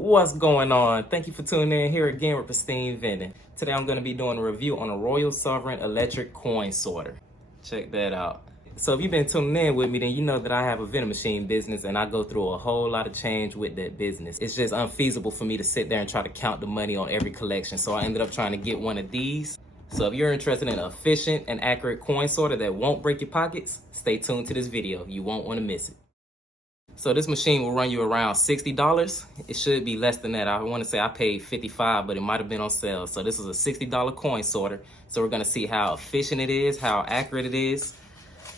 What's going on? Thank you for tuning in here again with Pristine Vending. Today I'm going to be doing a review on a Royal Sovereign electric coin sorter. Check that out. So if you've been tuning in with me, then you know that I have a vending machine business and I go through a whole lot of change with that business. It's just unfeasible for me to sit there and try to count the money on every collection. So I ended up trying to get one of these. So if you're interested in an efficient and accurate coin sorter that won't break your pockets, stay tuned to this video. You won't want to miss it. So this machine will run you around $60. It should be less than that. I want to say I paid $55, but it might have been on sale. So this is a $60 coin sorter. So we're going to see how efficient it is, how accurate it is,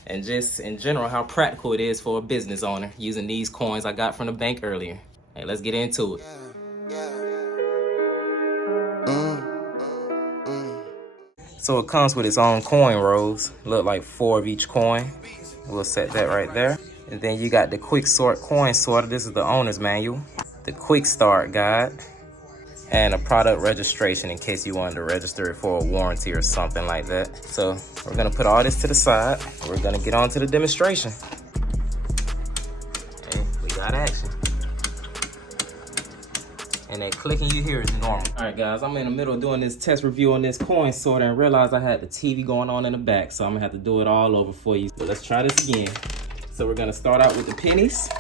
and just in general, how practical it is for a business owner using these coins I got from the bank earlier. Hey, let's get into it. So it comes with its own coin rolls. Look like 4 of each coin. We'll set that right there. And then you got the quick sort coin sorter. This is the owner's manual, the quick start guide, and a product registration in case you wanted to register it for a warranty or something like that. So we're gonna put all this to the side. We're gonna get on to the demonstration. And we got action. And that clicking you hear is normal. All right, guys, I'm in the middle of doing this test review on this coin sorter and realized I had the TV going on in the back, so I'm gonna have to do it all over for you. So let's try this again. So we're gonna start out with the pennies,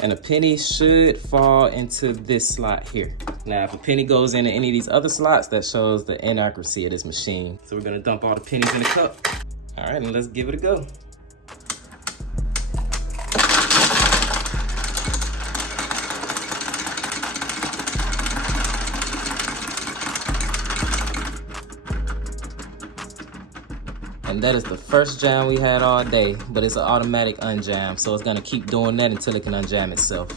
and a penny should fall into this slot here. Now, if a penny goes into any of these other slots, that shows the inaccuracy of this machine. So we're gonna dump all the pennies in a cup. All right, and let's give it a go. And that is the first jam we had all day, but it's an automatic unjam, so it's gonna keep doing that until it can unjam itself.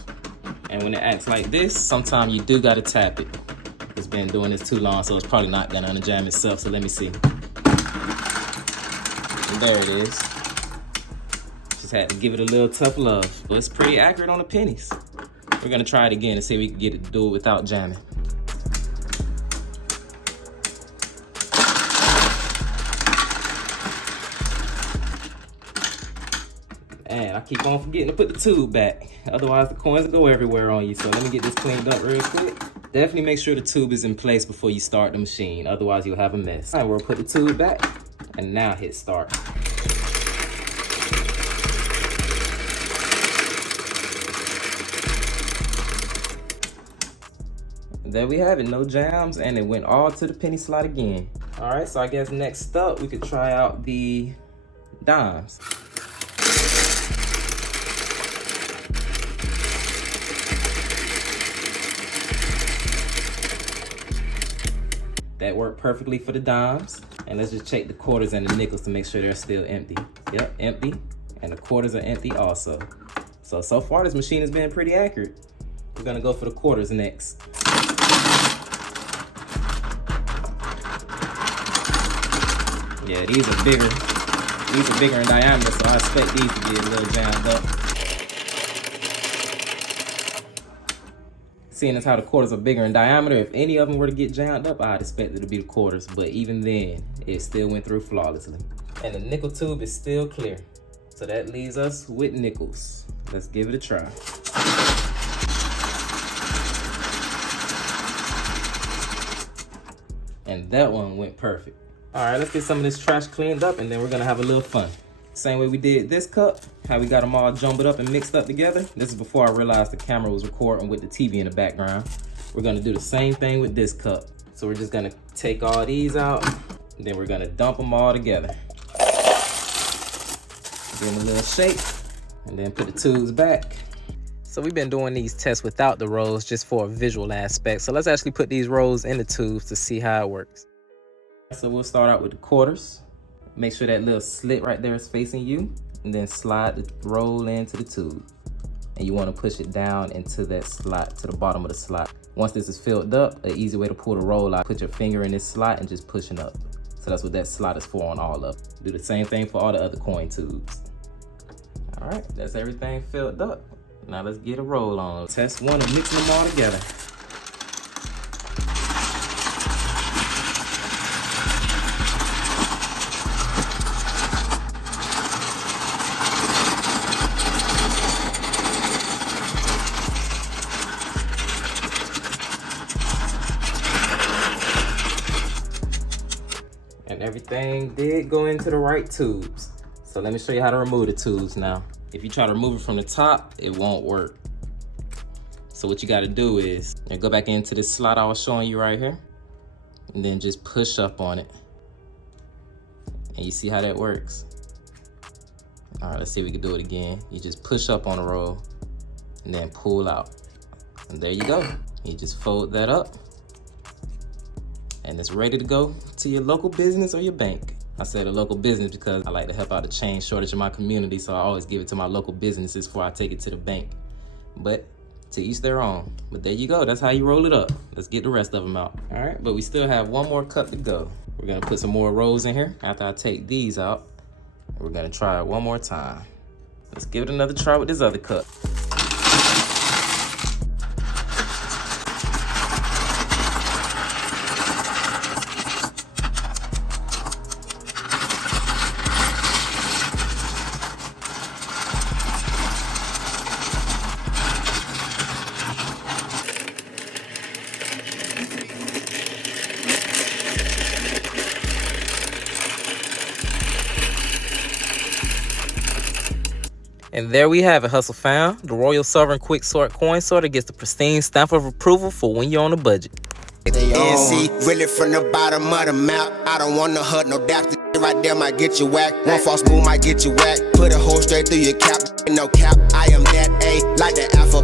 And when it acts like this, sometimes you do gotta tap it. It's been doing this too long, so it's probably not gonna unjam itself, so let me see. And there it is. Just had to give it a little tough love, but it's pretty accurate on the pennies. We're gonna try it again and see if we can get it to do it without jamming. And I keep on forgetting to put the tube back. Otherwise, the coins will go everywhere on you. So let me get this cleaned up real quick. Definitely make sure the tube is in place before you start the machine. Otherwise, you'll have a mess. All right, we'll put the tube back and now hit start. And there we have it, no jams, and it went all to the penny slot again. All right, so I guess next up, we could try out the dimes. That worked perfectly for the dimes. And let's just check the quarters and the nickels to make sure they're still empty. Yep, empty. And the quarters are empty also. So far this machine has been pretty accurate. We're gonna go for the quarters next. Yeah, these are bigger. These are bigger in diameter, so I expect these to be a little jammed up. Seeing as how the quarters are bigger in diameter, if any of them were to get jammed up, I'd expect it to be the quarters. But even then, it still went through flawlessly. And the nickel tube is still clear. So that leaves us with nickels. Let's give it a try. And that one went perfect. All right, let's get some of this trash cleaned up and then we're gonna have a little fun. Same way we did this cup, how we got them all jumbled up and mixed up together. This is before I realized the camera was recording with the TV in the background. We're gonna do the same thing with this cup. So we're just gonna take all these out, and then we're gonna dump them all together. Give them a little shake, and then put the tubes back. So we've been doing these tests without the rolls just for a visual aspect. So let's actually put these rolls in the tubes to see how it works. So we'll start out with the quarters. Make sure that little slit right there is facing you, and then slide the roll into the tube. And you want to push it down into that slot, to the bottom of the slot. Once this is filled up, an easy way to pull the roll out, put your finger in this slot and just pushing up. So that's what that slot is for on all of them. Do the same thing for all the other coin tubes. All right, that's everything filled up. Now let's get a roll on. Test one of mixing them all together. And everything did go into the right tubes. So let me show you how to remove the tubes now. If you try to remove it from the top, it won't work. So what you gotta do is, go back into this slot I was showing you right here, and then just push up on it. And you see how that works? All right, let's see if we can do it again. You just push up on the roll, and then pull out. And there you go. You just fold that up, and it's ready to go to your local business or your bank. I said a local business because I like to help out the change shortage in my community, so I always give it to my local businesses before I take it to the bank. But to each their own. But there you go, that's how you roll it up. Let's get the rest of them out. All right, but we still have one more cup to go. We're gonna put some more rolls in here after I take these out. We're gonna try it one more time. Let's give it another try with this other cup. And there we have it, Hustle Found. The Royal Sovereign Quick Sort Coin Sorter gets the pristine stamp of approval for when you're on a budget. NC, really from the bottom of the map. I don't want to hurt no doubt. Right there might get you whacked. One false move might get you whacked. Put a hole straight through your cap. No cap. I am that A, like the alpha.